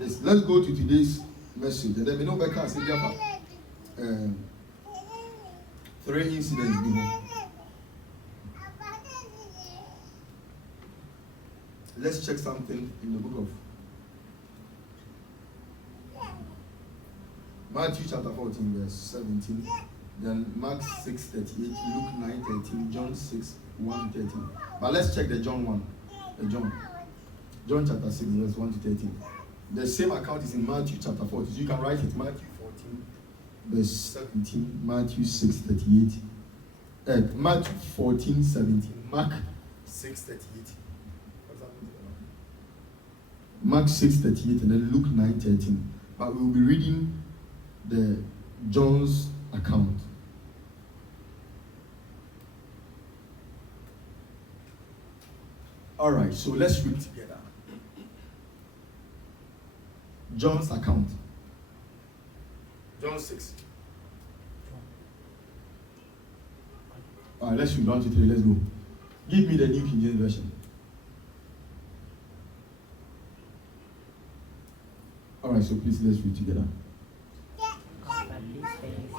Let's go to today's message. And then we know back and say, 3 incidents. Let's check something in the book of Matthew chapter 14, verse 17. Then Mark 6:38, Luke 9:13, John 6:1-13. But let's check the John one. John chapter 6, verse 1-13. The same account is in Matthew chapter 14. So you can write it. Matthew 14, verse 17, Matthew 6:38. Matthew 14:17, Mark 6:38. Mark 6:38 and then Luke 9:13. But we will be reading the John's account. All right, so let's read together. John's account. John 6. All right, let's read 1 to 3. Let's go. Give me the New King James Version. All right, so please let's read together. After these things,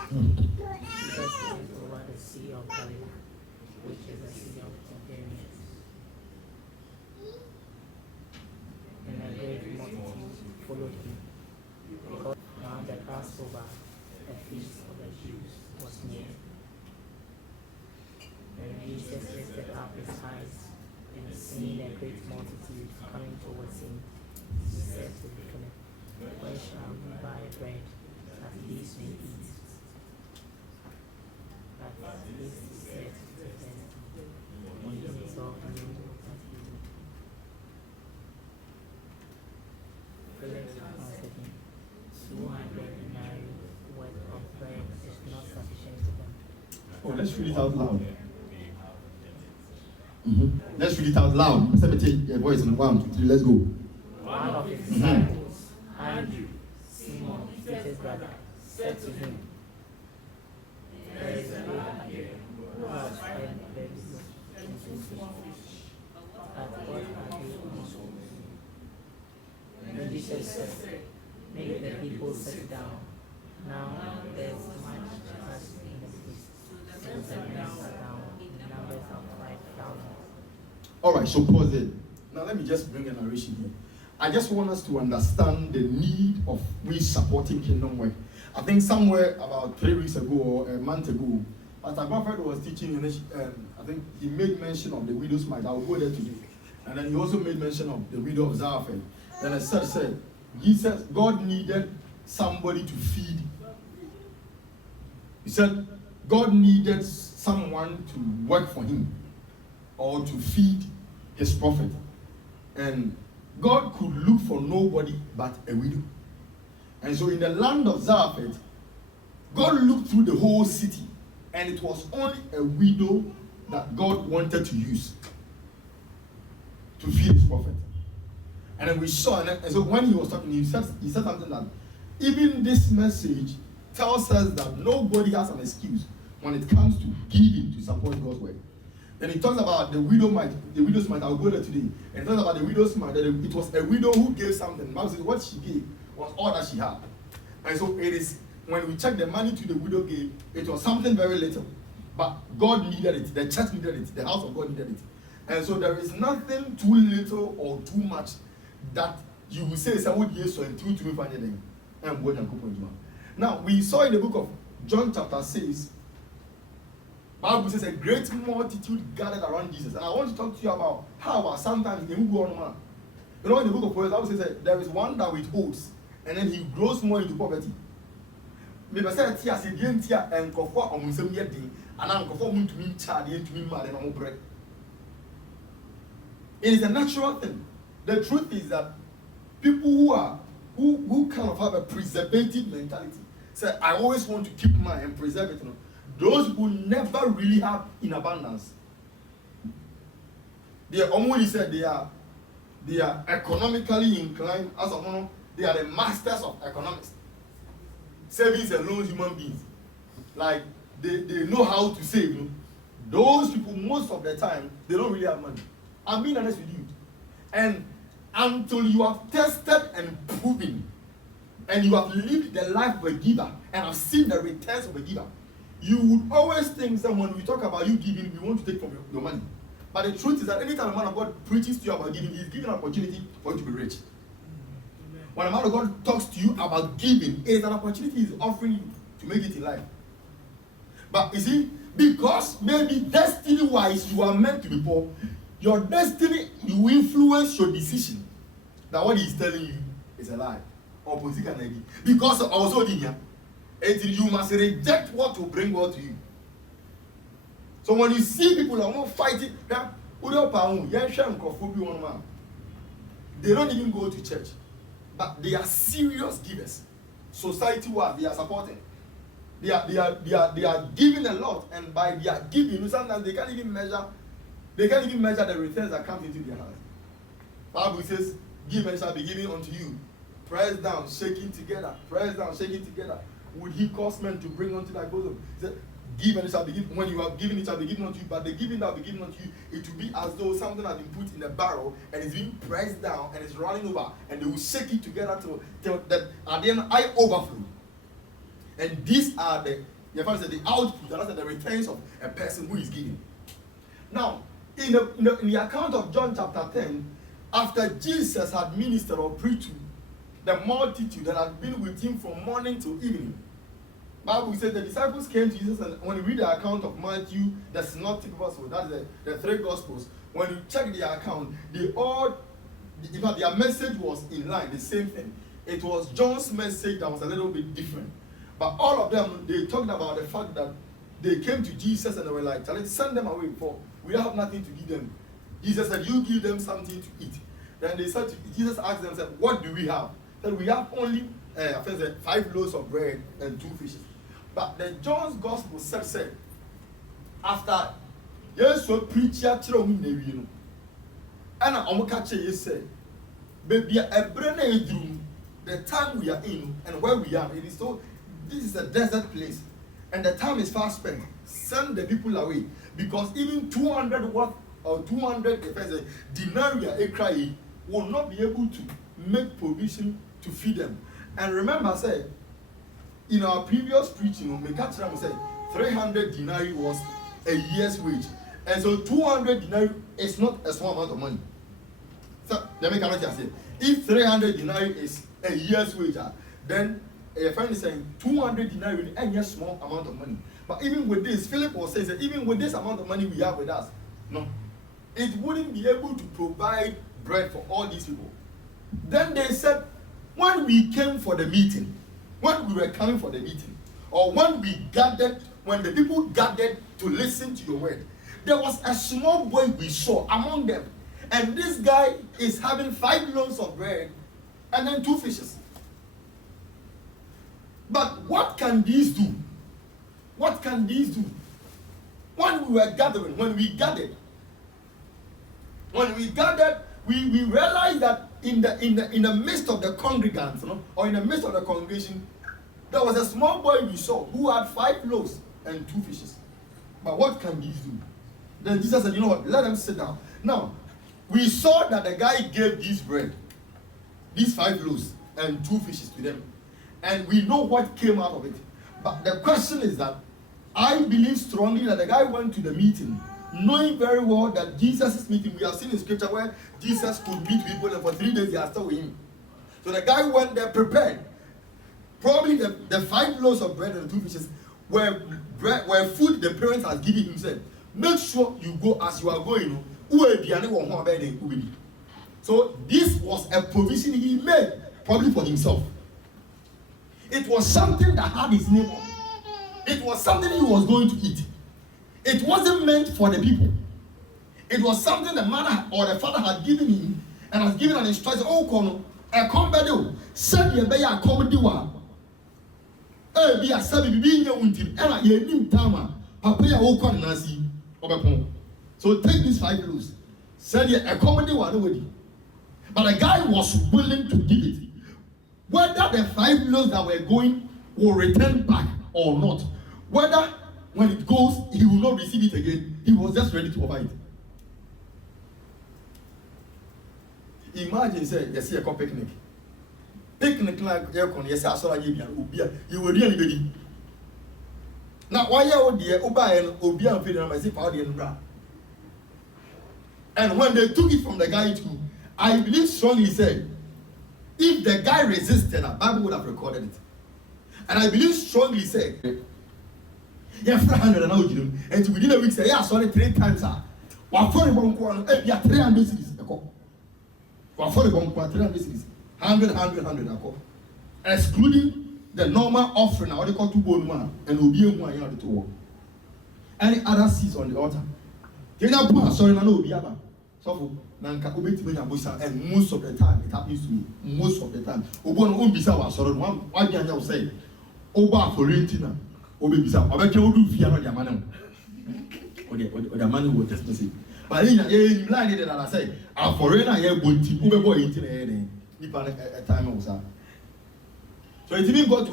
Jesus went over the Sea of Galilee, which is the Sea of Tiberias. And a great multitude followed him, because now the Passover, the feast of the Jews, was near. And Jesus lifted up his eyes, and seeing a great multitude coming towards him, he said to Philip, "Where shall we buy bread that these may eat?" But this he said to them, he himself knew that he would. Philip answered him, 200 denarii worth of bread is not sufficient to them. Oh, let's read it out loud. Let's read it out loud. Let me take your voice in 1, 2, 3. Let's go. One of his disciples, Andrew, Simon Peter's brother, said to him, "There is a man here who has 5 loaves and 2 fish. But what are they also?" And Jesus said, "Make the people sit down. Now there is much trust in the feast, and the men sat down in numbers of 5,000. All right, so pause it. Now let me just bring a narration here. I just want us to understand the need of we supporting kingdom work. I think somewhere about 3 weeks ago or a month ago, Pastor Buffett was teaching, I think he made mention of the widow's mite. I will go there today. And then he also made mention of the widow of Zarephath. Then I said, he said God needed somebody to feed. He said God needed someone to work for him or to feed his prophet. And God could look for nobody but a widow. And so in the land of Zarephath, God looked through the whole city, and it was only a widow that God wanted to use to feed his prophet. And then we saw, and so when he was talking, he said something that even this message tells us that nobody has an excuse when it comes to giving to support God's work. Then he talks about the widow's mite. I'll go there today. And he talks about the widow's mite. That it was a widow who gave something. The Bible says what she gave was all that she had. And so it is, when we check the money to the widow gave, it was something very little. But God needed it. The church needed it. The house of God needed it. And so there is nothing too little or too much that you will say, now we saw in the book of John chapter 6, Bible says a great multitude gathered around Jesus. And I want to talk to you about how sometimes they go on man. You know, in the book of Proverbs, Bible says that there is one that withholds, and then he grows more into poverty. Maybe say tia se die ntia enkofo omunsem ye din ana enkofo muntumi nchaade ntumi ma de no bread. It is a natural thing. The truth is that people who kind of have a preservative mentality say, I always want to keep mine and preserve it. You know? Those people never really have in abundance. They only said they are economically inclined. As of now, they are the masters of economics. Savings and loans, human beings. Like they know how to save. You know? Those people, most of the time, they don't really have money. I'm being honest with you. And until you have tested and proven and you have lived the life of a giver and have seen the returns of a giver, you would always think that when we talk about you giving, we want to take from your money. But the truth is that anytime a man of God preaches to you about giving, he's giving an opportunity for you to be rich. When a man of God talks to you about giving, it is an opportunity he's offering you to make it in life. But you see, because maybe destiny-wise you are meant to be poor, your destiny will influence your decision that what he's telling you is a lie. Or because also you must reject what will bring wealth to you. So when you see people are more fighting, they don't even go to church, but they are serious givers. Society-wise, they are supporting. They are giving a lot, and by their giving, sometimes they can't even measure the returns that come into their hands. Bible says, "Give and it shall be given unto you, pressed down, shaking together, pressed down, shaking together. Would he cause men to bring unto thy bosom?" He said, "Give and it shall be given. When you have given, it shall be given unto you. But the giving that will be given unto you, it will be as though something has been put in a barrel and is being pressed down and is running over, and they will shake it together till that at the end I overflow." And these are the output, that's the returns of a person who is giving. Now, in the account of John chapter 10, after Jesus had ministered or preached to the multitude that had been with him from morning till evening, Bible says the disciples came to Jesus, and when you read the account of Matthew, the synoptic gospel, that's the three gospels, when you check the account, they all, in fact, their message was in line, the same thing. It was John's message that was a little bit different. But all of them, they talked about the fact that they came to Jesus and they were like, "Send them away, for we have nothing to give them." Jesus said, "You give them something to eat." Then they said, Jesus asked them, said, "What do we have?" Said, "We have only 5 loaves of bread and 2 fishes." But the John's gospel said, after Jesus preached and I said, "Baby, the time we are in and where we are, it is so. This is a desert place, and the time is fast spent. Send the people away, because even 200 worth or 200 denarii will not be able to make provision to feed them." And remember, I said in our previous preaching, Mekachram said 300 denarii was a year's wage, and so 200 denarii is not a small amount of money. So let me say, if 300 denarii is a year's wage, then a friend is saying 200 denarii is a small amount of money. But even with this, Philip was saying that even with this amount of money we have with us, no, it wouldn't be able to provide bread for all these people. Then they said, when we came for the meeting, when we were coming for the meeting, or when the people gathered to listen to your word, there was a small boy we saw among them, and this guy is having 5 loaves of bread and then 2 fishes. But what can these do? What can these do? When we were gathering, when we gathered, we realized that in the midst of the congregants, or in the midst of the congregation, there was a small boy we saw who had 5 loaves and 2 fishes. But what can these do? Then Jesus said, "You know what? Let them sit down." Now, we saw that the guy gave these 5 loaves and 2 fishes to them. And we know what came out of it. But the question is that I believe strongly that the guy went to the meeting knowing very well that Jesus' meeting, we have seen in scripture where Jesus could meet people and for 3 days they are still with him. So the guy went there prepared. Probably the 5 loaves of bread and 2 fishes were food the parents had given him. Said, "Make sure you go as you are going." So this was a provision he made, probably for himself. It was something that had his name on. It was something he was going to eat. It wasn't meant for the people. It was something the mother or the father had given him and has given an instruction. "Oh, Kono, a comedy, send your bay a comedy one. Be a sabi being your until, and I hear him tama, Papa, oh, con Nasi, or so take these 5 loaves. Send you a comedy one already." But the guy was willing to give it. Whether the 5 loaves that were going will return back or not, whether when it goes he will not receive it again, he was just ready to offer it. Imagine, say, you see a picnic. picnic like aircon, yes, I saw you were really ready. Now, why you dear Oba and Obia and Fidel, I say, Powder and Bra. And when they took it from the guy too, I believe strongly said, if the guy resisted, the Bible would have recorded it. And I believe strongly said, yeah, 400 and within a week, say, yeah, sorry, 3 times. While for the bomb, 300 cities. While for the bomb, 300 cities. 100, excluding the normal offering, what they call 2 bone man, and will be one year to work. Any other seats on the altar. Sorry, no, be about. So, and most of the time, it happens to me. Most of the time. Obon won't be so sorry. Why can't you say, Oba for renting? Obi bisa. I bet you do fear on your money. Or the money will test me. But in a line that I say, I'm for rent. I have one team. Uber boy into a time was that. So it didn't go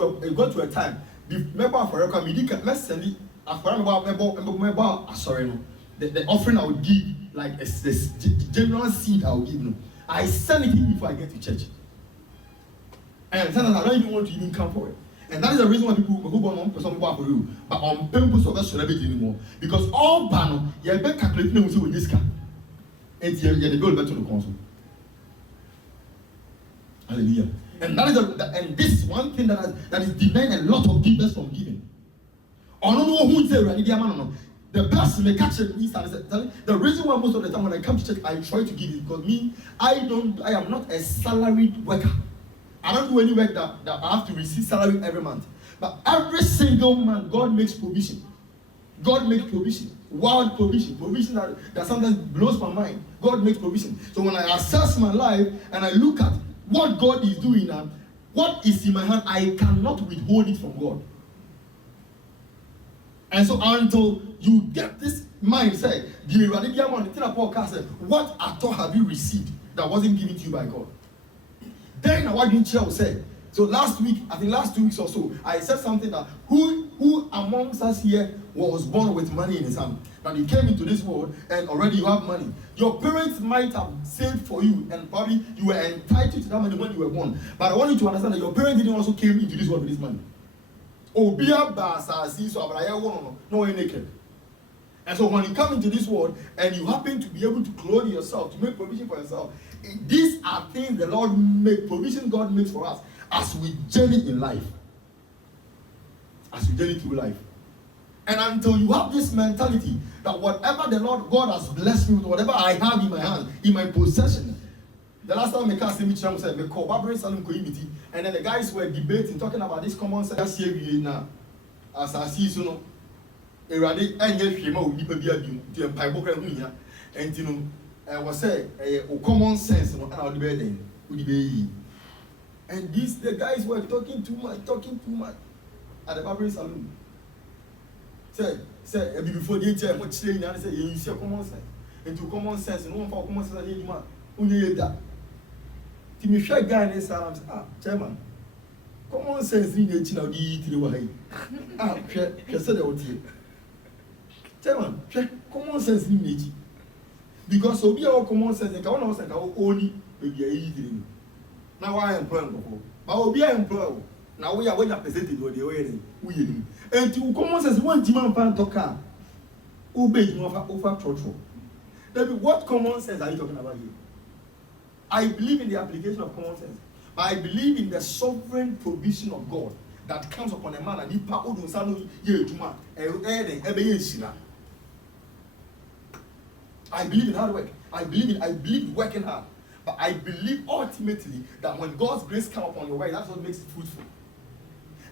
to a time. Remember for a comedy, let's send it. I remember, sorry, no. The offering I would give, like a general seed I would give, no. I send it in before I get to church. And sometimes I don't even want to even come for it. And that is the reason why people who born on person for you, but on purpose of that celebrity anymore. Because all banner, you have been calculating with this car. And you go back to the console. Hallelujah. And that is and this one thing that is denying a lot of givers from giving. I don't know who say right, the best may catch it. The reason why most of the time when I come to church, I try to give it because me, I am not a salaried worker. I don't do any work that I have to receive salary every month. But every single month, God makes provision. God makes provision. Wild provision. Provision that sometimes blows my mind. God makes provision. So when I assess my life and I look at what God is doing now, what is in my hand, I cannot withhold it from God. And so until you get this mindset, what at all have you received that wasn't given to you by God? Then what didn't you say? So last week, I think last 2 weeks or so, I said something that who amongst us here was born with money in his hand? That you came into this world and already you have money. Your parents might have saved for you and probably you were entitled to that money when you were born. But I want you to understand that your parents didn't also came into this world with this money. Obia basa si so abraya wono no naked. And so when you come into this world and you happen to be able to clothe yourself, to make provision for yourself, these are things the Lord make provision God makes for us as we journey in life. As we journey through life. And until you have this mentality that whatever the Lord God has blessed me with, whatever I have in my hand, in my possession. The last time I cast him, said, we call Barbara Salem community, and then the guys were debating, talking about this common sense now. As I see, so no. Erade anya hwema o nipa bia bi to empaibo kra hu hia enti no was say common sense no na odi be den odi be yi. And the guys were talking too much at the barber salon. Say before they tell what say na say you see common sense into common sense no one for common sense dey juma unye da ti me hwe guy ne salam chairman common sense ni na chi na odi tire wa hai hwe say dey odi. Tell man, common sense in nature. Because so be our common sense, and can say only maybe a easy. Now I am employing before. But we are employed. Now we are when I presented what they were we and to common sense one demand fan to car. Obey over trotro. Then what common sense are you talking about here? I believe in the application of common sense, but I believe in the sovereign provision of God that comes upon a man and he pa odun sanu ye juma ebe ye shira. I believe in hard work. I believe working hard. But I believe ultimately that when God's grace comes upon your way, that's what makes it fruitful.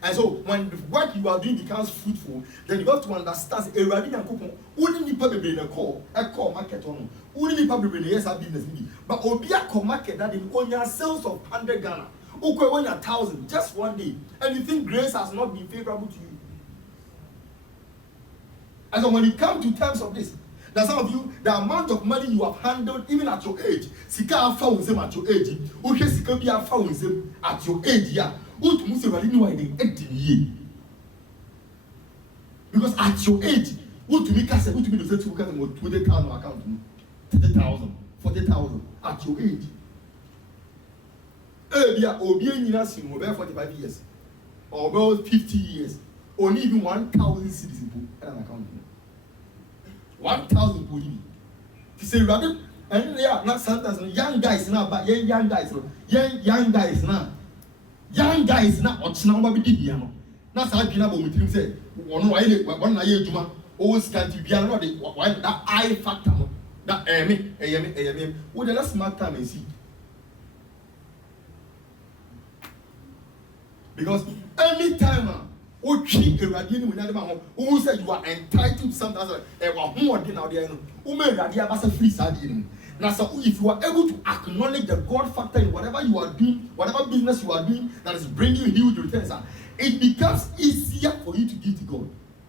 And so when the work you are doing becomes fruitful, then you got to understand eradi and coupon only nipa be na call market on only nipa be na yes business be but obia call market that in on your sales of 100 Ghana okay when 1,000 just one day and you think grace has not been favorable to you. And so when you come to terms of this, that some of you, the amount of money you have handled even at your age, sika found them at your age, okay, sika be found them at your age, yeah. What must you really know why they 18 years? Because at your age, what to make us what to be the set to look at 20,000 account, 30,000, 40,000 at your age. Obi Ninasim over 45 years or about 50 years, only even 1,000 citizens and an account. 1,000 people. To say rather, and they are not sometimes young guys now, but young guys now, young guys now, or now, what did you know? That's how you know what we say. One year, Juma, always can't be another. Why that I factor that AMA, what the last smart time and see. Because anytime who treat a radiant with another man who said you are entitled to something more than out there, who may radia as a free sardine. Now, so if you are able to acknowledge the God factor in whatever you are doing, whatever business you are doing that is bringing you huge returns, it becomes easier for you to give to God.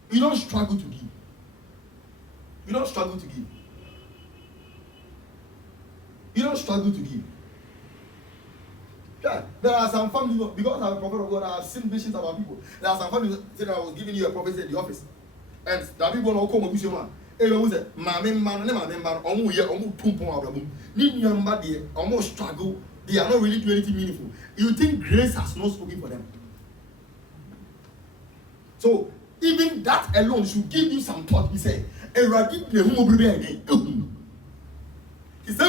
You don't struggle to give. You don't struggle to give. You don't struggle to give. Yeah, there are some families, because I'm a prophet of God, I have seen visions about people. There are some families that I was giving you a prophecy in the office. And the people don't come with you, man. Everyone said, almost struggle. They are not really doing anything meaningful. You think grace has not spoken for them. So, even that alone should give you some thought. He said, he said, so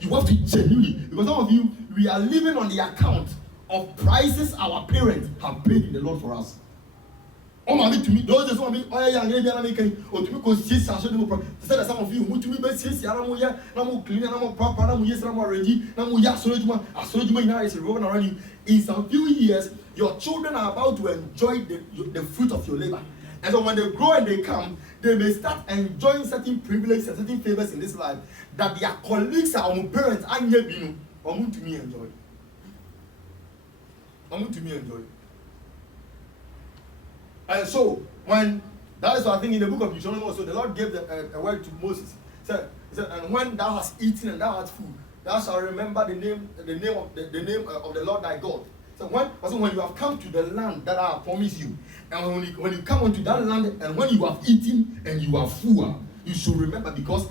you have to genuinely, because some of you, we are living on the account of prices our parents have paid in the Lord for us. Oh, my, to me, those days, oh, young lady, or to me, because she's some of you who to me, but since Yaramoya, no clean, no proper, no yes, no ready, no yasolujuma, asolujuma is rolling around you. In some few years, your children are about to enjoy the fruit of your labor. And so when they grow and they come, they may start enjoying certain privileges and certain favors in this life that their colleagues or parents and yet to me enjoy. To me enjoy. And so when that is what I think in the book of Deuteronomy also the Lord gave a word to Moses. He said, and when thou hast eaten and thou hast food, thou shalt remember the name of the Lord thy God. So when you have come to the land that I have promised you, and when you come onto that land, and when you have eaten and you are full, you should remember, because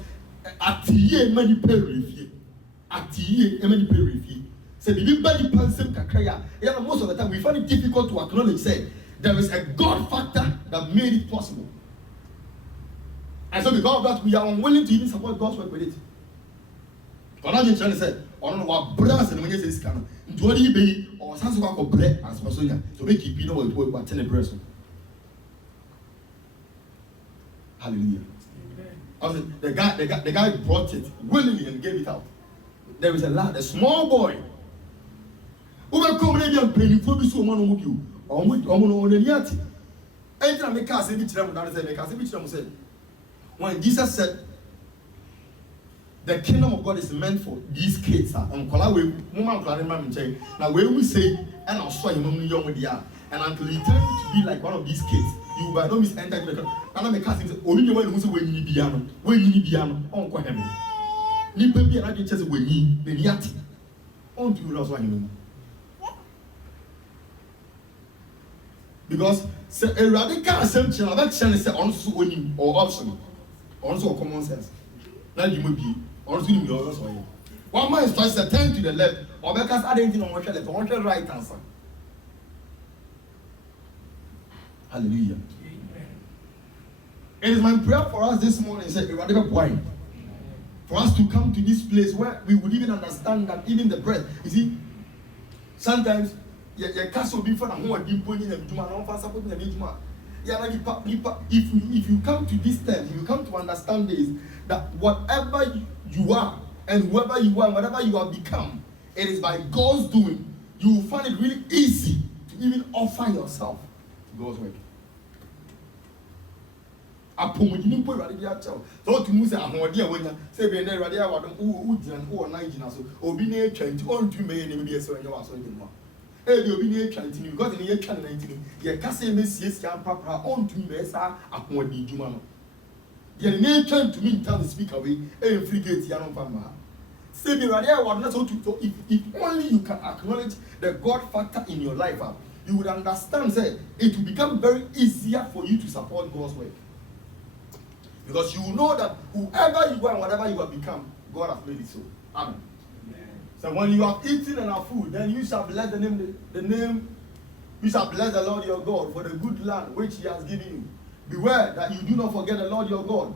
at ye many period, so most of the time we find it difficult to acknowledge, say there is a God factor that made it possible. And so because of that, we are unwilling to even support God's work with it. But I'm trying to say, I don't know what brothers and when you say this kind of into what he be or something about bread as Masonia to make it be no what 10 person. Hallelujah. Amen. The guy brought it willingly and gave it out. There is a lad, a small boy. Who will come and pay for this woman with you? Or the yet. Anytime I make us say, when Jesus said, the kingdom of God is meant for these kids. Now, when we say, and I'll show you young with the and until you turn to be like one of these kids, you will not miss enter the kingdom. And I'm a casting, only one who say, when you need piano, Uncle Henry. Nipper be an idea when you, the yati. On to you, what you know. Because a radical assumption of action is also winning or option, also common sense. Now you may be. One man is twice to turn to the left, or because I didn't know what left, or the right answer. Hallelujah. It is my prayer for us this morning, say, for us to come to this place where we would even understand that even the breath, you see, sometimes your castle be for a more deep point in the Juma, if you come to this term, you come to understand this, that whatever you are and whoever you are, whatever you have become, it is by God's doing. You will find it really easy to even offer yourself to God's work. So to move a dear when you say, be there, Radia, or 19 so, or be near 20, or 2 million, maybe so, and you are so more. You'll be near 20, you got in the year 19, your Cassie Messias can papa on to me, sir, upon the Jumano. You're near trying to me, tell the speaker away, and free gate, Yanon Pama. Say, be Radia, what not so to, if only you can acknowledge the God factor in your life, you would understand, say, it will become very easier for you to support God's work. Because you know that whoever you are and whatever you have become, God has made it so. Amen. So when you have eaten and are full, then you shall bless the name, you shall bless the Lord your God for the good land which he has given you. Beware that you do not forget the Lord your God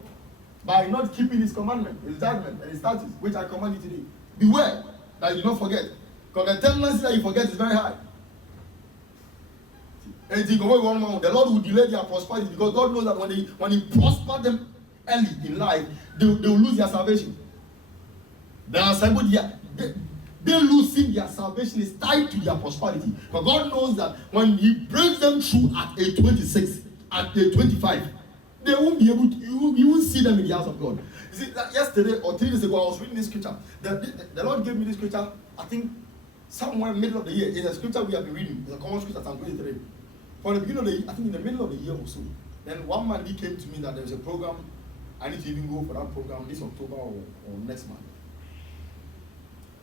by not keeping his commandment, his judgment, and his statutes, which I command you today. Beware that you don't forget. Because the tendency that you forget is very high. And the Lord will delay their prosperity because God knows that when he prosper them early in life, they will lose their salvation. There are some people, they losing their salvation is tied to their prosperity. But God knows that when he brings them through at age 26, at age 25, they won't be able to, you won't see them in the house of God. You see, like yesterday or 3 days ago, I was reading this scripture. The Lord gave me this scripture, I think, somewhere in the middle of the year. It's a scripture we have been reading. It's a common scripture, Psalm 23. For the beginning of the year, I think in the middle of the year or so, then one man came to me that there's a program, I need to even go for that program this October or next month.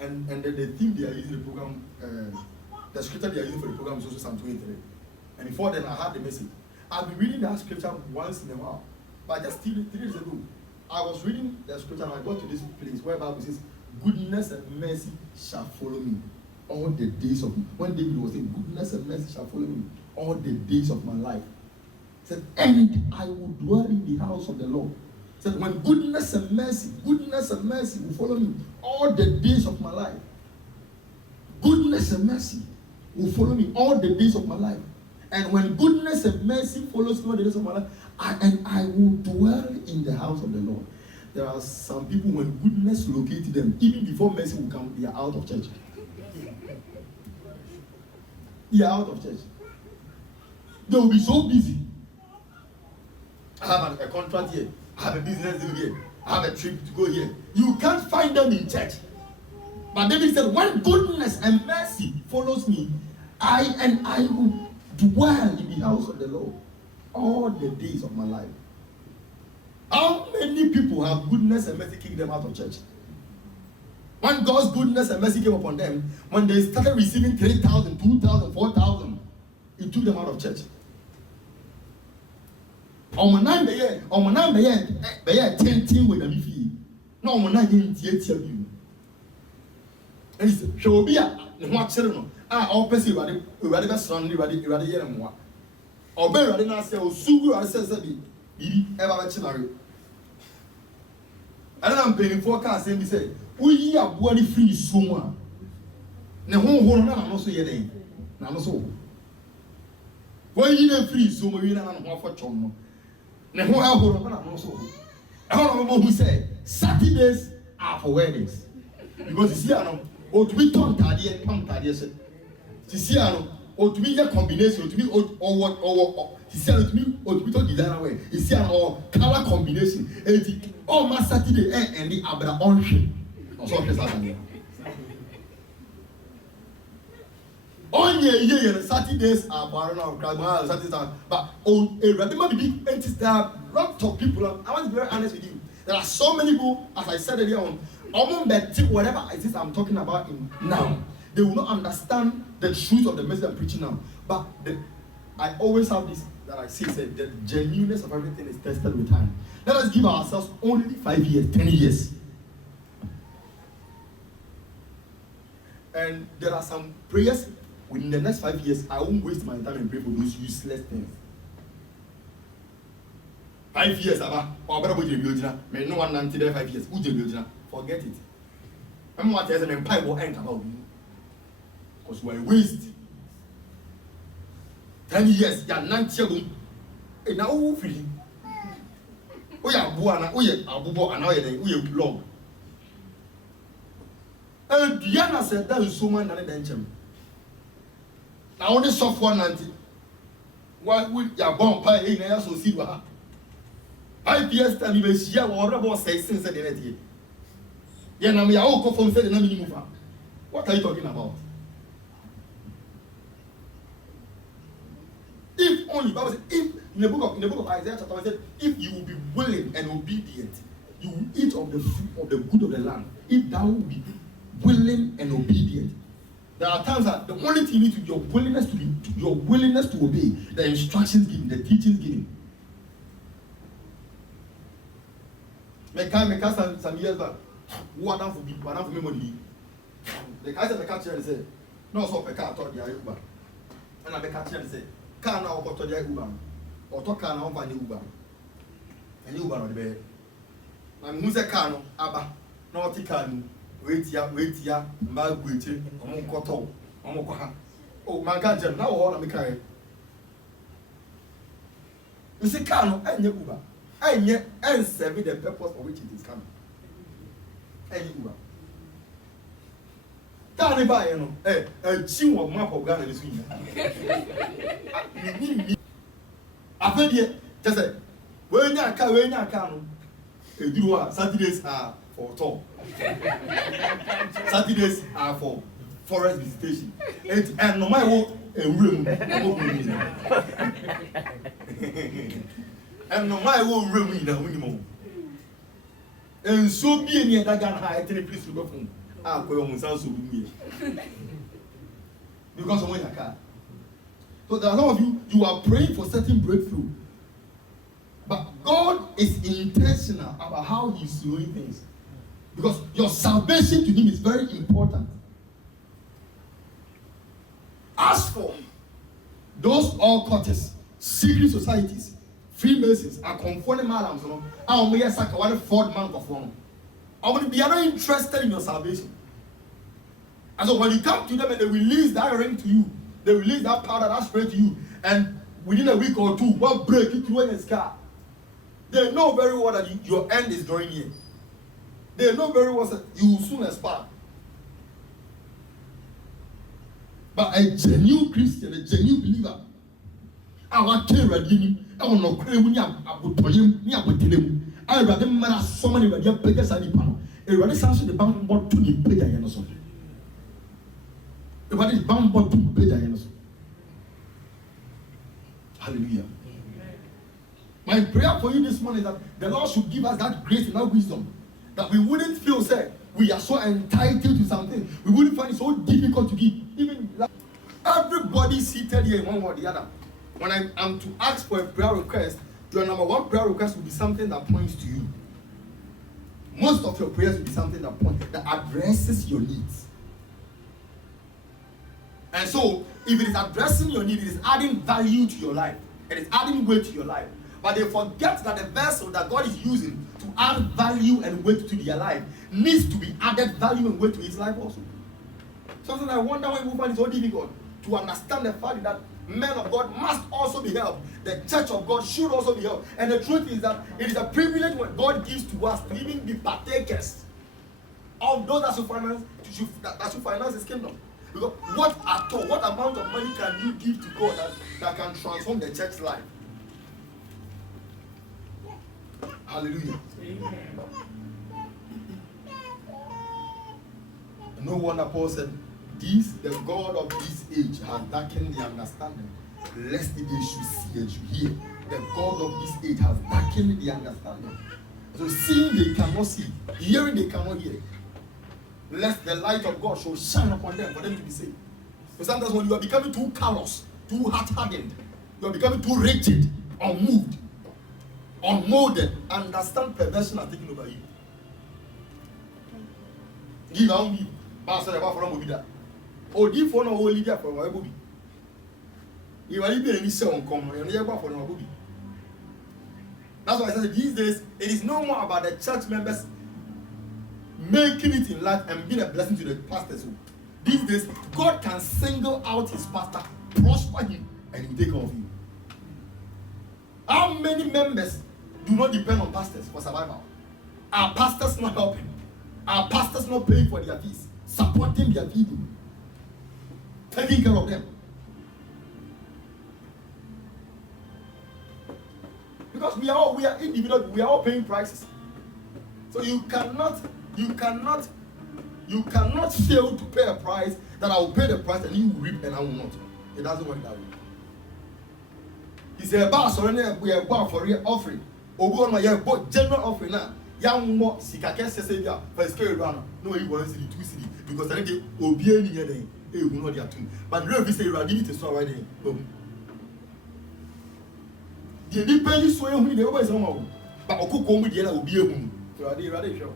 And the theme they are using the program, the scripture they are using for the program is also Psalm 23. And before then, I had the message. I've been reading that scripture once in a while. But just 3 days ago, I was reading the scripture and I got to this place where the Bible says, goodness and mercy shall follow me all the days of, when David was saying, goodness and mercy shall follow me all the days of my life. He said, and I will dwell in the house of the Lord. He said, when goodness and mercy will follow me all the days of my life. Goodness and mercy will follow me all the days of my life. And when goodness and mercy follows me all the days of my life, I will dwell in the house of the Lord. There are some people, when goodness located them, even before mercy will come, they are out of church. They are out of church. They will be so busy. I have a contract here. I have a business deal here. I have a trip to go here. You can't find them in church. But David said, when goodness and mercy follows me, I will dwell in the house of the Lord all the days of my life. How many people have goodness and mercy kicked them out of church? When God's goodness and mercy came upon them, when they started receiving 3,000, 2,000, 4,000, it took them out of church. And he said, she'll be a children. All person ready best son, ready yet and what. Or better, I didn't say, oh, Sugu, I said, ever children. And I'm paying forecast, and we say, we are body free someone. The whole I'm also yet. I'm so. Why you not free so much? You know, for Chomo. The whole I'm also. I don't know who said Saturdays are for weddings. Because you see, I know, or to be tongue tardy and tongue tardy. You see, I know, or to be a combination, to be or what, you see, to me, or to be told designer way. You see, or color combination. Oh, my Saturday and the Abra Onshi. Or something Saturday. On your Saturdays are Barana, Saturdays are, but on a random big entities, there are lots of people. I want to be very honest with you. There are so many people, as I said earlier on, whatever it is I'm talking about in now, they will not understand the truth of the message I'm preaching now. But I always have this that I say the genuineness of everything is tested with time. Let us give ourselves only 5 years, 10 years. And there are some prayers within the next 5 years. I won't waste my time and pray for those useless things. 5 years, no one until there 5 years. Forget it. I'm what there's an empire will end about you. Because we're waste. 10 years, you're 90 years. And now who free? We are Buana, we are Abubo, and we are long. And Diana said that is so much than a denture. Now only soft 190. Why would you bomb pie in a so see what? 5 years time, you will see what about 6 since the day. Yanami, I will go from saying, what are you talking about? If only, Bible said, if in the book of Isaiah chapter 1 said, if you will be willing and obedient, you will eat of the fruit of the good of the land. If thou will be willing and obedient. There are times that the only thing you need to be your willingness to obey the instructions given, the teachings given. Some years back, What for me money? The guys at the catcher and say, no, so I can't talk the Uber. And I catch and say, can't now go to the Uber or talk can now find the Uber. And Uber on the bed. I'm Musa Kano, Abba, Naughty Kanu, wait ya, Mal Guichi, Omokoto, Omokoha. Oh, my God, now all of me carry. You see, Kano and Uber. And yet, and serve the purpose for which it is coming. And Uber. Tell me by you know, a chin of map of Ghana is winning. I feel here, just say, when I can, Saturdays are for tour. Saturdays are for forest visitation. And no matter what, a room. And no matter what room in a minimum. And so be near that gun high, tell please to go from. Because of when I can. So there are some of you are praying for certain breakthrough. But God is intentional about how He's doing things. Because your salvation to Him is very important. As for those occultists, secret societies, Freemasons, and conforming madams, I will be a fourth month of one. They are not interested in your salvation. And so when you come to them and they release that ring to you, they release that powder, that spray to you, and within a week or two, what break it through in a scar. They know very well that your end is drawing near. They know very well that you will soon expire. But a genuine Christian, a genuine believer, I want to redeem. I want to claim me about him. Me about him. I rather man so many ready pages at the panel. A ready sanction the bank bought to the page I know. The body is bound bought to page I know. Hallelujah. My prayer for you this morning is that the Lord should give us that grace and that wisdom, that we wouldn't feel say we are so entitled to something. We wouldn't find it so difficult to give. Even everybody seated here in one way or the other. When I am to ask for a prayer request, your number one prayer request will be something that points to you. Most of your prayers will be something that addresses your needs. And so, if it is addressing your need, it is adding value to your life. It is adding weight to your life. But they forget that the vessel that God is using to add value and weight to their life needs to be added value and weight to his life also. Something I wonder why people find it so difficult to understand the fact that men of God must also be helped. The church of God should also be helped. And the truth is that it is a privilege when God gives to us to even be partakers of those that should finance his kingdom. Because what amount of money can you give to God that can transform the church's life? Hallelujah. Amen. No wonder Paul said, the God of this age has darkened the understanding, lest they should see and should hear. The God of this age has darkened the understanding. So seeing they cannot see, hearing they cannot hear. Lest the light of God shall shine upon them for them to be saved. But sometimes when you are becoming too callous, too hard-hardened, you are becoming too rigid, unmoved, unmolded, understand perversion has taken over you. Give out me. Oh, the phone or Lydia for my booby. You are even any song come and you for my booby. That's why I said these days it is no more about the church members making it in life and being a blessing to the pastors. These days, God can single out his pastor, prosper him, and he will take care of you. How many members do not depend on pastors for survival? Are pastors not helping? Are pastors not paying for their fees, supporting their people, taking care of them? Because we are individuals, we are all paying prices. So you cannot fail to pay a price that I will pay the price and you will reap and I will not. It doesn't work that way. He said, we are going for real offering. Or my general offering now. Young more Sikake says, for scale runner. No, he wants to 2 city because I think will be any day. He will not get to. But really, say, you are to so right there. The independent swing who they always know. But Oku come with the other will be a woman. You are rather sure.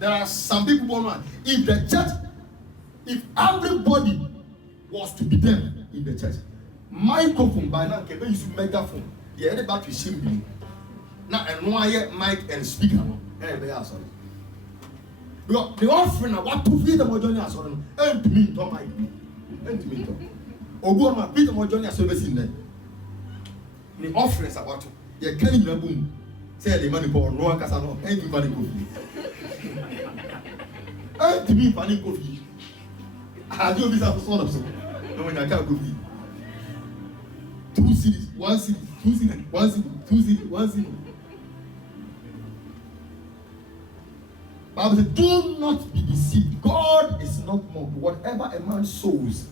There are some people born one. If the church, if everybody was to be there in the church, microphone by now can use megaphone. The other back to him. Now and wire mic and speaker. They are sorry. Because the offering of what to feed the Mojonia sorry. And to me, don't mind me. And to me, Ogo ma feed the Mojonia service in there. The offerings are what you're killing your boom. Say the money for no one casano, everybody coffee. And to me, funny coffee. I do this as a sort of so. No one I can't coffee. 2 cities, 1 city, 2 cities, 1 city, 2 cities, 1 city. Bible says, do not be deceived. God is not mocked. Whatever a man sows,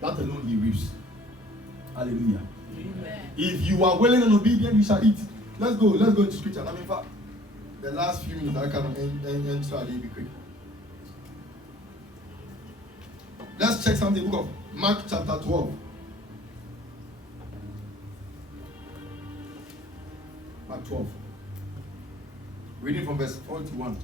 that alone he reaps. Hallelujah. Amen. If you are willing and obedient, you shall eat. Let's go into scripture. I mean, for the last few minutes, I can end so I'll be quick. Let's check something. Book of Mark chapter 12. Mark 12. Reading from verse 41.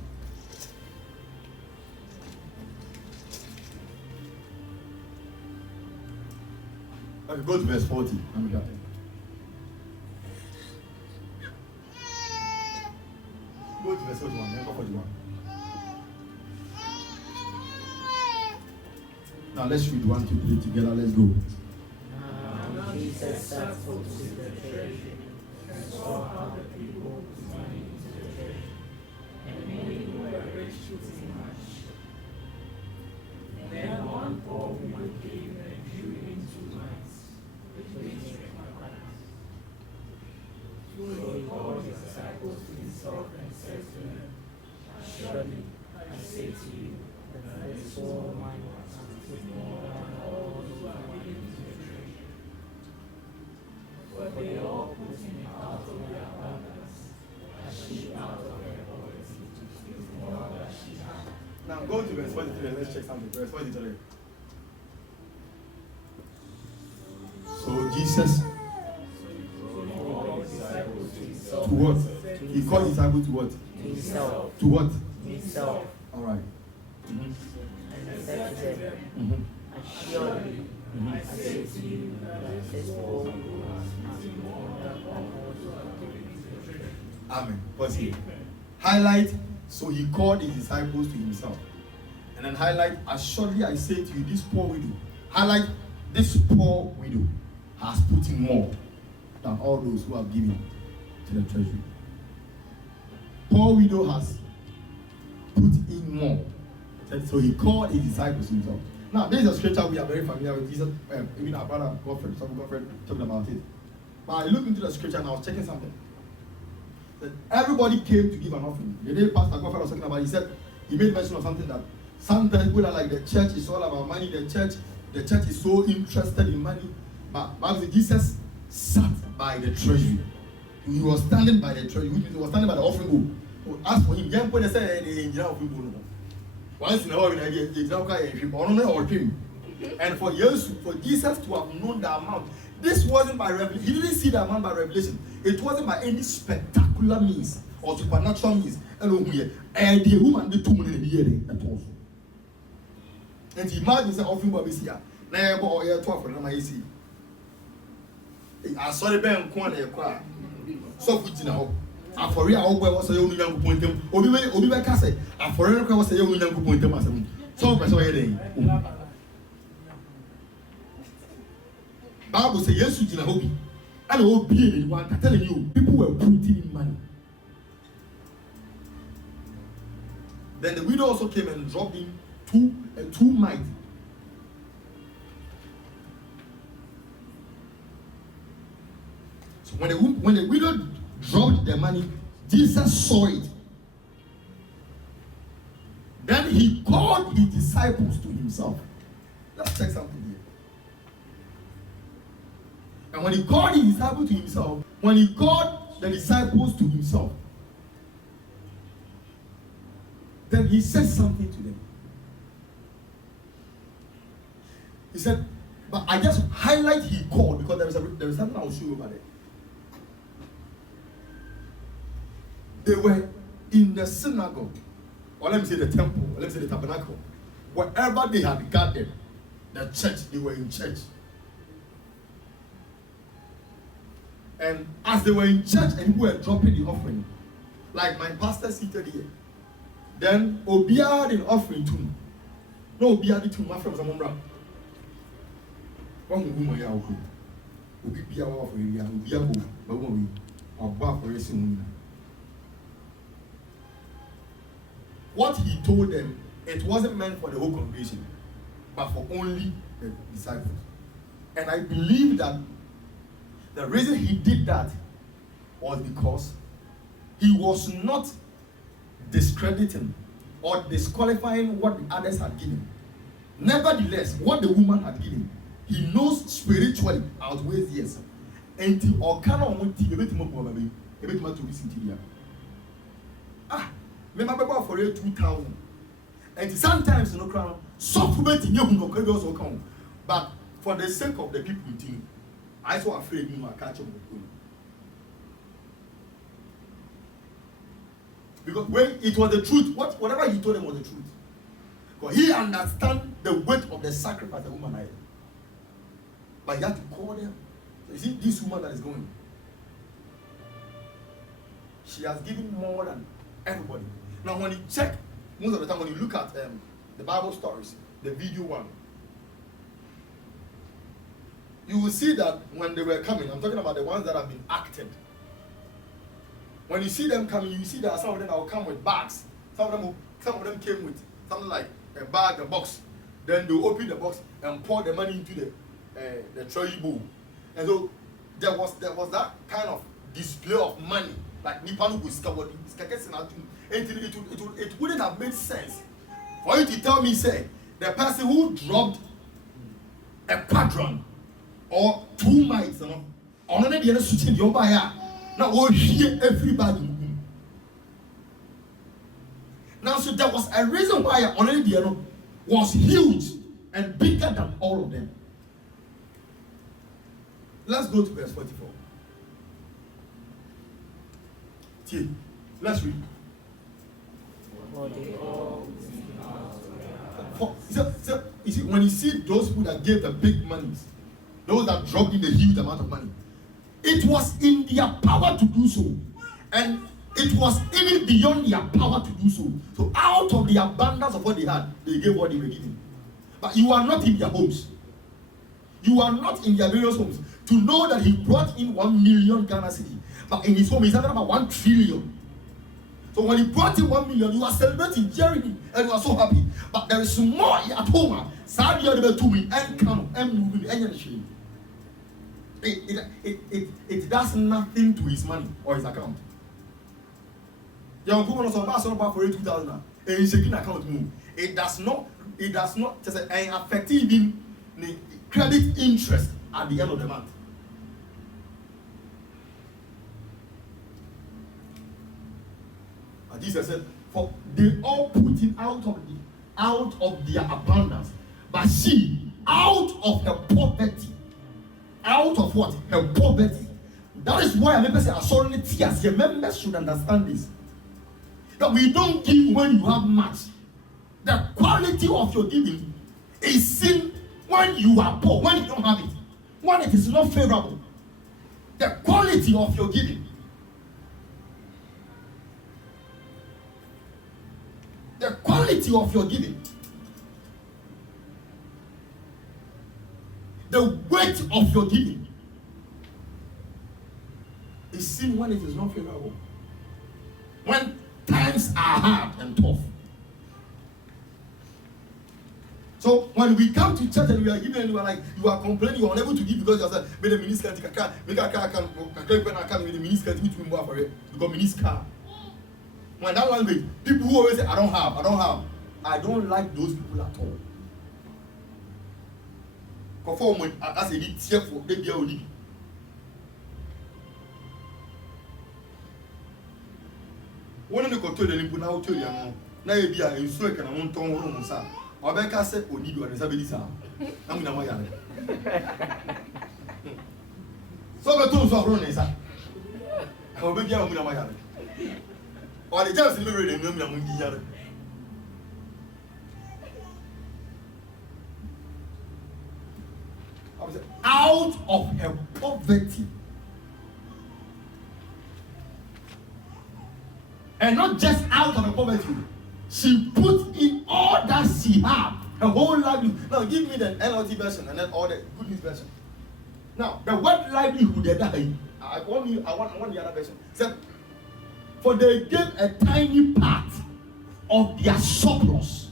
Okay, go to verse 40. Go to verse 41. Then go 41. Now let's read 1, 2, 3 together. Let's go. Now Jesus sat opposite the church and saw how the people put money into the church, and many who were rich put in much. Then one poor woman came and drew in 2 mites, which they took So he called his disciples to himself and said to them, surely I say to you, that this poor woman has put more than all who are given to the church. For they all put in out of their abundance, as she out of her poverty, more than she had. Now go to verse 43. Let's check something. Verse 43. So Jesus to what? He called his disciples to what? To himself. To what? To himself. All right. And he said to them, assuredly, I say to you that this poor woman has more than all who are given to the church. Amen. What's here? Highlight. So he called his disciples to himself. And then highlight. Assuredly, I say to you, this poor widow. Highlight. This poor widow has put in more than all those who have given to the treasury. Poor widow has put in more. So he called his disciples himself. Now, this is a scripture we are very familiar with. Jesus, even our brother Godfrey, some Godfrey talking about it. But I looked into the scripture and I was checking something. That everybody came to give an offering. The day Pastor Godfrey was talking about, he said he made mention of something that sometimes people are like the church is all about money. The church is so interested in money. But Bible Jesus sat by the treasury. He was standing by the treasury, which means he was standing by the offering bowl. So as for him, young people say the offering bowl. Once in a while, and for years, for Jesus to have known the amount, this wasn't by revelation. He didn't see the amount by revelation. It wasn't by any spectacular means or supernatural means. And the woman did 2 million a year at all. And he imagine the offering bowl is here. Now, or 12 for them, I see. I saw the bank corner cry. So, for now. For real, I was a young point. Obi Cassa, and for real, I was a young point. So, Bible says, yes, you know, and obey one telling you, people were putting in money. Then the widow also came and dropped in 2 mites. So when the widow dropped the money, Jesus saw it. Then he called his disciples to himself. Let's check something here. And when he called his disciples to himself, when he called the disciples to himself, then he said something to them. He said, but I just highlight he called because there is something I will show you over there. They were in the synagogue or let me say the temple, or let me say the tabernacle, wherever they had gathered, the church, they were in church. And as they were in church and people were dropping the offering, like my pastor seated here, then Obia did offering too. No, Obia did too. My friend was a mumra. One woman, ya okay. Obia wa for ya, Obia go, but one we are back for racing. What he told them, it wasn't meant for the whole congregation, but for only the disciples. And I believe that the reason he did that was because he was not discrediting or disqualifying what the others had given. Nevertheless, what the woman had given, he knows spiritually outweighs yes. And the organo to listen to you. Remember for 2,000. And sometimes no crown, software in your also come. But for the sake of the people team, I saw afraid you might catch up with you. Because when it was the truth, whatever he told them was the truth. Because he understands the weight of the sacrifice the woman had. But he had to call them. So you see, this woman that is going, she has given more than everybody. Now, when you check, most of the time, when you look at the Bible stories, the video one, you will see that when they were coming, I'm talking about the ones that have been acted. When you see them coming, you see that some of them will come with bags. Some of them came with something like a bag, a box. Then they open the box and pour the money into the trolley bowl. And so there was that kind of display of money, like Nipanu Guskawadi, it wouldn't have made sense for you to tell me, say, the person who dropped a quadrant or 2 mites, you know, on the other switching the over here. Now we'll hear everybody. Now, so there was a reason why Onediano was huge and bigger than all of them. Let's go to verse 44. See, let's read. You see, when you see those people that gave the big monies, those that dropped in the huge amount of money, it was in their power to do so. And it was even beyond their power to do so. So out of the abundance of what they had, they gave what they were given. But you are not in their homes. You are not in their various homes. To know that he brought in 1 million Ghana cedi, but in his home he's talking about 1 trillion. So when he brought in 1 million, you are celebrating, cheering, and you are so happy. But there is more at home. It does nothing to his money or his account. Young people also about for 2,000 and he's checking account move. It does not just affect even the credit interest at the end of the month. And Jesus said, for they all put it out of their abundance, but she out of her poverty. Out of what? Her poverty. That is why members say, sorry, tears. Your members should understand this. That we don't give when you have much. The quality of your giving is seen when you are poor, when you don't have it. When it is not favorable. The quality of your giving. The quality of your giving. The weight of your giving is seen when it is not favorable. When times are hard and tough. So when we come to church and we are giving and you are like, you are complaining, you are unable to give because you are saying, the minister because minister. When that language, people who always say, I don't have. I don't like those people at all. Conform as a bit tearful, they be only. One of the control the people now tell you, now you be a instructor and I won't turn on sir. Or Becca said, oh, need you and somebody, sir. I'm going to so the tools are running, sir. I will be young with my yard. Or the just liberate and out of her poverty. And not just out of her poverty. She put in all that she had, her whole livelihood. Now give me the NLT version and then all the Good News version. Now the word livelihood, I want the other version. Said, for they gave a tiny part of their surplus,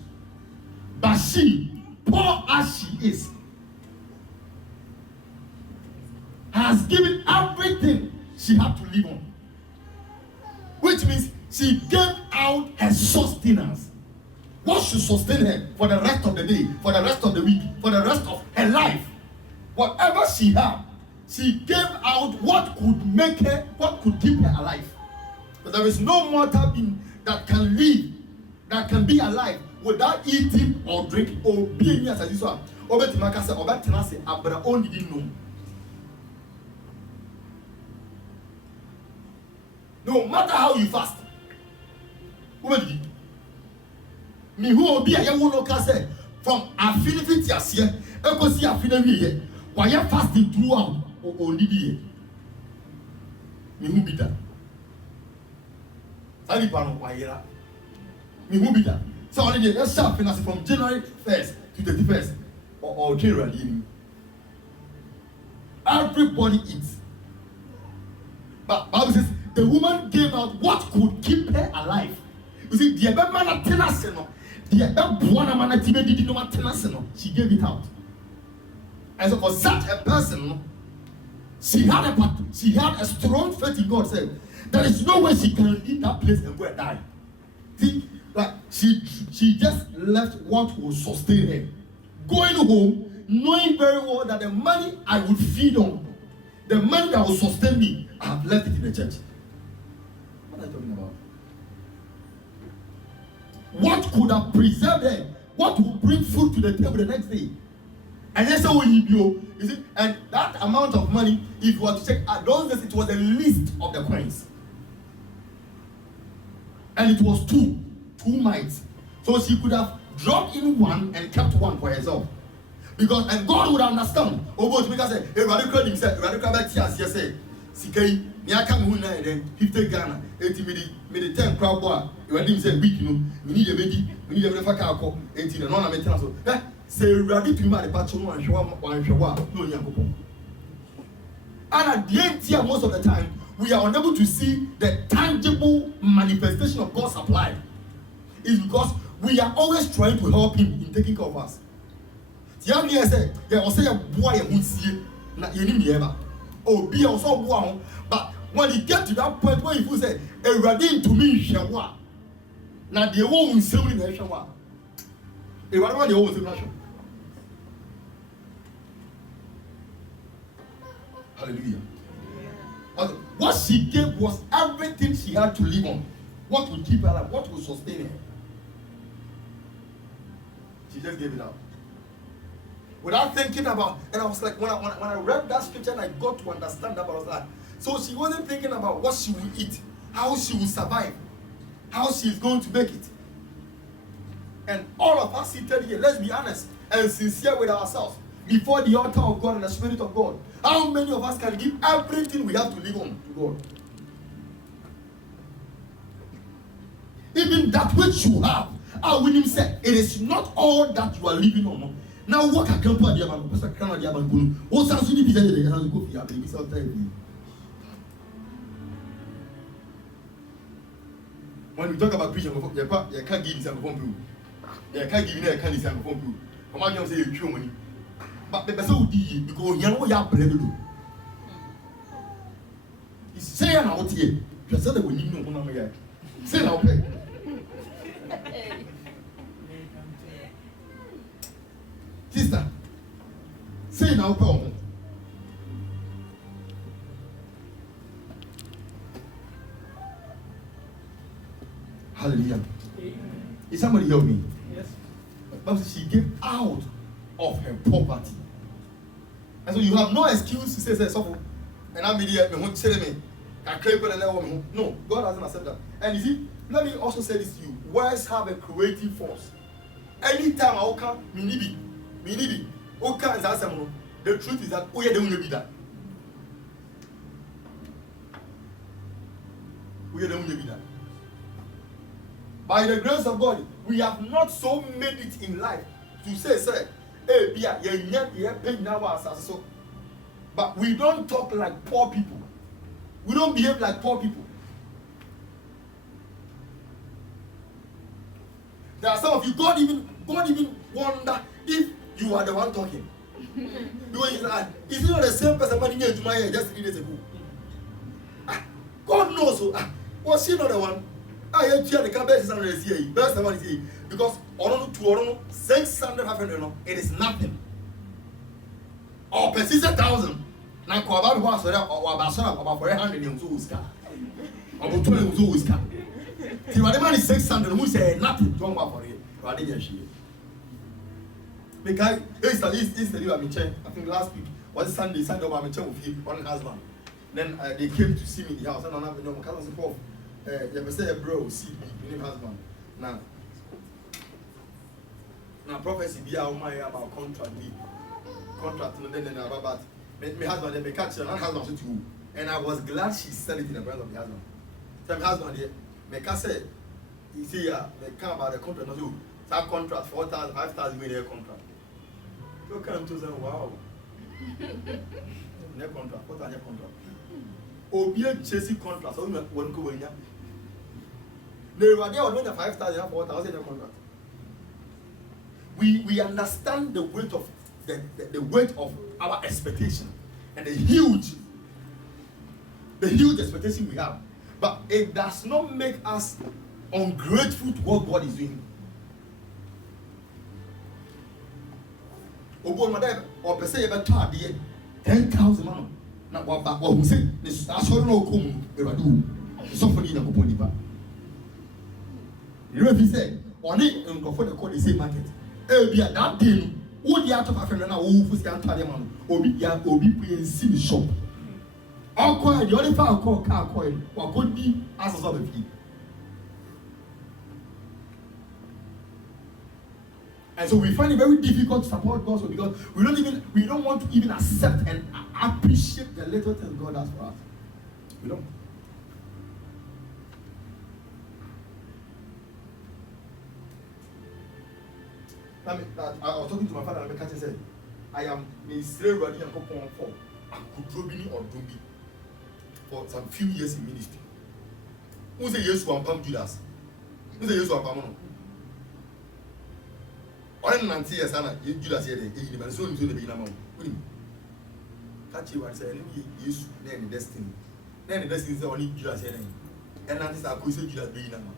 but she, poor as she is, has given everything she had to live on. Which means she gave out her sustenance. What should sustain her for the rest of the day, for the rest of the week, for the rest of her life? Whatever she had, she gave out what could make her, what could keep her alive. But there is no mortal being that can live, that can be alive without eating or drinking or being as this one. Abra only didn't know. No matter how you fast, me who will be a young one say from affinity to us here, echo see affinity here. Why you fasting throughout or only here? Me who be that? Ali Pano, why you me who be that? So only let's start finance from January 1st to 31st or January. Everybody eats. But Bible says the woman gave out what could keep her alive. You see, the man tenacino, the one man did not tenacino. She gave it out. And so for such a person, she had a strong faith in God. Said there is no way she can leave that place and go and die. See, like she just left what will sustain her. Going home, knowing very well that the money I would feed on, the money that will sustain me, I have left it in the church. What are you talking about? What could have preserved her? What would bring food to the table the next day? And then so you see, and that amount of money, if you were to check at those days, it was the least of the coins. And it was two mites. So she could have dropped in one and kept one for herself. Because, and God would understand. Because say, a radical himself, radical Batias, yes, say, Sikay, Niaka Muna, then 50 Ghana, 80 made 10 crowd boy. You had him say, week, you know, we need a baby, we need a Fakako, 18 and non maintenance. Say, ready to marry Patrol and Shawa, no Yakopo. And at the end here, most of the time, we are unable to see the tangible manifestation of God's supply. It's because we are always trying to help Him in taking care of us. Young here say, yeah, or say a boy who see not you need ever. Oh, be also boy, but when you get to that point where you say, a radin to me, Shawa. Now the woman selling a Shawa. A rather the old nation. Hallelujah. What she gave was everything she had to live on. What would keep her alive? What would sustain her? She just gave it out. Without thinking about, and I was like, when I read that scripture and I got to understand that, I was like, so she wasn't thinking about what she would eat, how she would survive, how she's going to make it. And all of us seated here, let's be honest and sincere with ourselves before the altar of God and the Spirit of God. How many of us can give everything we have to live on to God? Even that which you have, when him said, it is not all that you are living on. Now what I can put the man, Pastor Canada Yaman, what sounds to be the hand go for your baby sometimes. When we talk about preaching, you can't give yourself a phone. You can't give you candy sample from you. Come on, you say you kill money. But the person did because you know you have bread. He's saying out here, you said that we need no money. Say now, pay. Sister, say now, pay. Hallelujah. Is somebody hear me? Yes. But she gave out of her poverty. And so you have no excuse to say so. And I'm here, me won't say me. I crave and I want. No, God doesn't accept that. And you see, let me also say this to you. Words have a creative force. Anytime I come, me need it. Oka is asem no. The truth is that we don't be that. We don't be that. By the grace of God, we have not so made it in life to say, hey, pay now, so. But we don't talk like poor people. We don't behave like poor people. There are some of you, God even wonder if you are the one talking. Because is it not the same person when you to my ear just 3 days ago? God knows. Was she not the one? I hear the cabbage is here. Best one is here. Because 600, 500, it is nothing. Or persist 1,000. Now, Kwaba was about 400 in Zuska. About 20 Zuska. The man is 600, who say nothing wrong for it. I didn't hear. Because it's the I've been checking. I think last week was Sunday I've been checking with him, one husband. Then they came to see me in the house, and I don't have no cousin support. You say, bro, see me, your husband. Now, prophecy be out my about contract, and then about my husband, they catch her, and husband to you. And I was glad she said it in the presence of the husband. So my husband here, my said, you see, they come about the contract, not you. That contract, 4,000, 5,000 million contract. You come to say, wow. No contract, what are your contract? Obia chasing contract, so one go in. They were there on the 5,000, 4,000 contract. We understand the weight of the weight of our expectation and the huge expectation we have. But it does not make us ungrateful to what God is doing. Or per se, 10,000 man. Now, what we say, this that's all no come, they do. Somebody in a company. You know if he said, on it, and go for the call the same market. Be at that day, what the out of a friend now, who was the Antalian, or be in the shop. I'll call the only file called car coil, or could be as a fee. And so we find it very difficult to support God because we don't want to even accept and appreciate the little things God does for us. We don't. I was talking to my father and my catcher said, I am Minister Radi and Kopon for Akudrobini or Dobi for some few years in ministry. Who say yes to Ampam Judas? Who say yes to Ampam? One Nancy as Anna, Judas here, and so into the Binamon. Catch you and say, yes, then the destiny. Then the destiny is only Judas here. And Nancy are accusing Judas Binamon.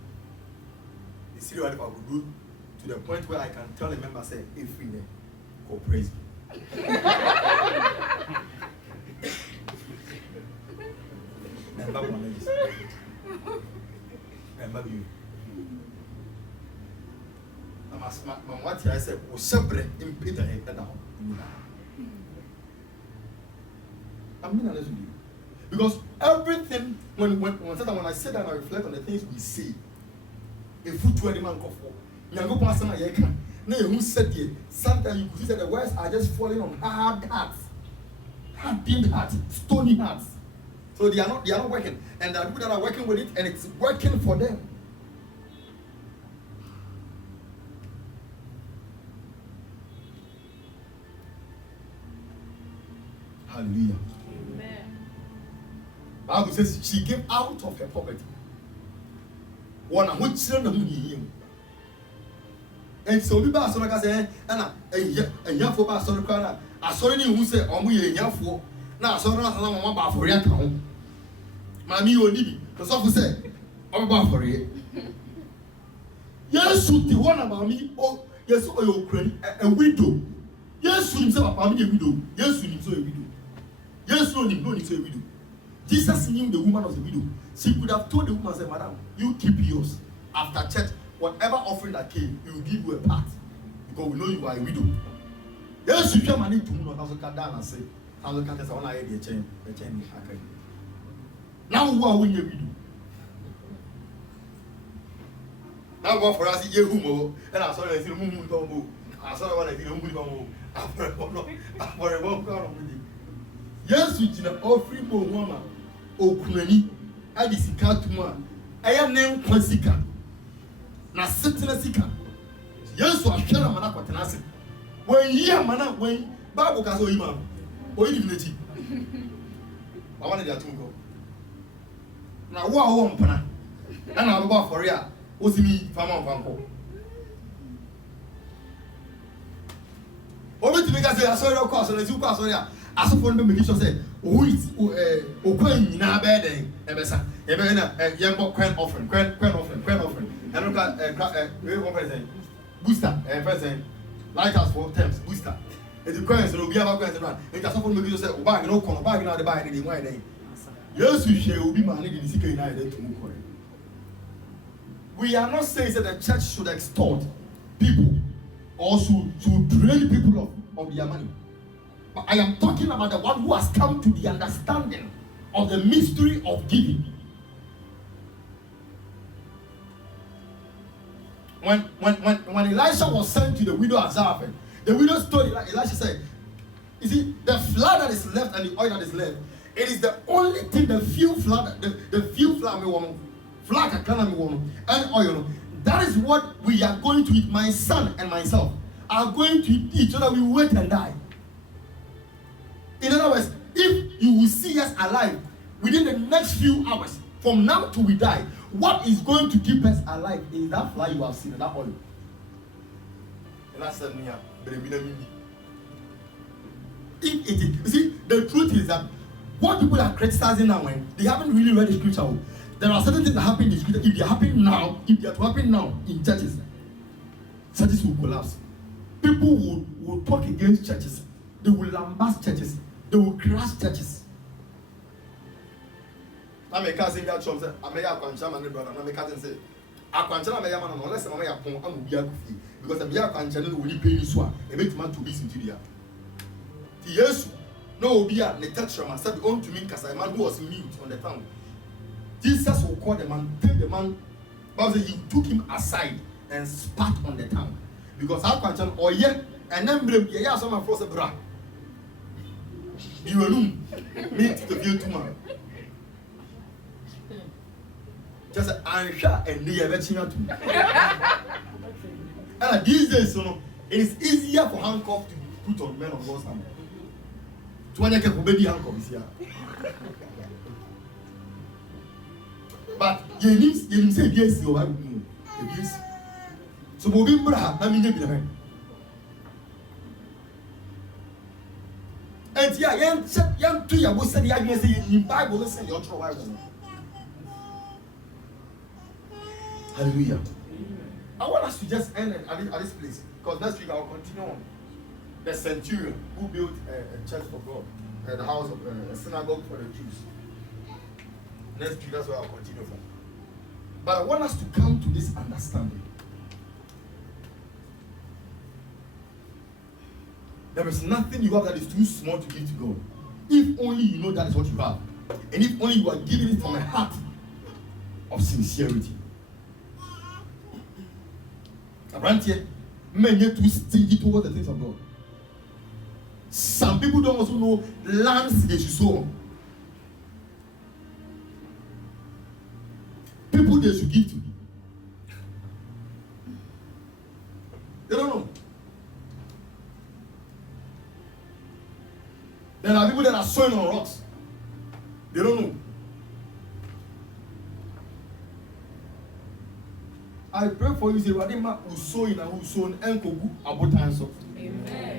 The serial I could do to the point where I can tell a member, say, if we there, go praise me. Remember one of this. Remember you. What I said was separate in Peter and now. I'm being honest with you. Because everything, when I sit down and I reflect on the things we see, a foot to any man go for. You go past some Ayaka. Now who said it? Sometimes you could say the words are just falling on hard hearts, hard-beating hearts, stony hearts. So they are not working. And there are people that are working with it and it's working for them. Hallelujah. Amen. Bible says she came out of her poverty. One of which children who him. And so we pass on like I say, Anna, a young for pass on the corner. I saw any who said, oh, we a young for. Now I saw another one about for your town. Mammy, you need the soft said, I'm about for it. Yes, the one about me, oh, yes, oh, you're a widow. Yes, you himself about me a widow. Yes, you himself a widow. Yes, no, you don't need a widow. Jesus knew the woman was a widow. She could have told the woman, say, Madam, you keep yours. After church, whatever offering that came, we will give you a part. Because we know you are a widow. Yes, you can manage to move on. Down and say, I look at this, I want to hear the chain. Now, who are we a widow? Now, what for us, and I saw I saw what I did. I'm going to yes, you know, offering for woman, Okunani, I discard to man. I am named Quasica. Now, sitting a sika. Yes, so I share a man what an when ye are man, when Babu Caso Imam, or divinity. I wanted that to go. Now, what I want, Pana, and I'll go for ya. What's me, Fama Panko? Over to make us say, I saw your course, and as you pass on ya. As a phone make sure say who is Okwen na bed ebesa ebena yembo coin offering and look at booster present like us for terms booster the coins will be about coins and it just make sure say bag no corner bag now the buy the why then yes you share will be man the secret na dey to move. We are not saying that the church should extort people or should drain people of their money. But I am talking about the one who has come to the understanding of the mystery of giving. When Elisha was sent to the widow of Zarephath, the widow told Elisha said, you see, the flour that is left and the oil that is left, it is the only thing, the few flour and oil. That is what we are going to eat. My son and myself are going to eat so that we wait and die. In other words, if you will see us alive within the next few hours, from now till we die, what is going to keep us alive is that fly you have seen, that oil. And that's if it is, you see, the truth is that what people are criticizing now, when they haven't really read the scripture, there are certain things that happen in the scripture. If they happen now, if they are to happen now in churches will collapse. People will talk against churches. They will lambast churches. They will crash churches. I make cousin that church. I make a concha man brother. I make cousin say, "I concha man man unless I make a pon am be akufi because I be a concha no will pay you so. E make man to be into there." Yes, no be a the church man said on to me because a man who was mute on the town. Jesus will call the man, tell the man, Bible says he took him aside and spat on the town because I concha or yet and then blame yeah some force a bra. You alone meet the view to man. Just answer and they are vetting out to. And these days, you know, it is easier for handcuffs to be put on men of God's hand. To one can baby handcuffs here. But you say yes, you are yes. So moving bra, I mean you. And yeah, young to your said the idea in Bible, listen, your true Bible. Hallelujah. I want us to just end at this place because next week I will continue on the centurion who built a church for God, the house of a synagogue for the Jews. Next week that's where I'll continue from. But I want us to come to this understanding. There is nothing you have that is too small to give to God. If only you know that is what you have. And if only you are giving it from a heart of sincerity. Abrante, men get too stingy towards the things of God. Some people don't also know lands they should sow on. People they should give to. They don't know. There are people that are sowing on rocks. They don't know. I pray for you, say, Wadima, who sow in and who sow in, and Kogu, about time. Amen.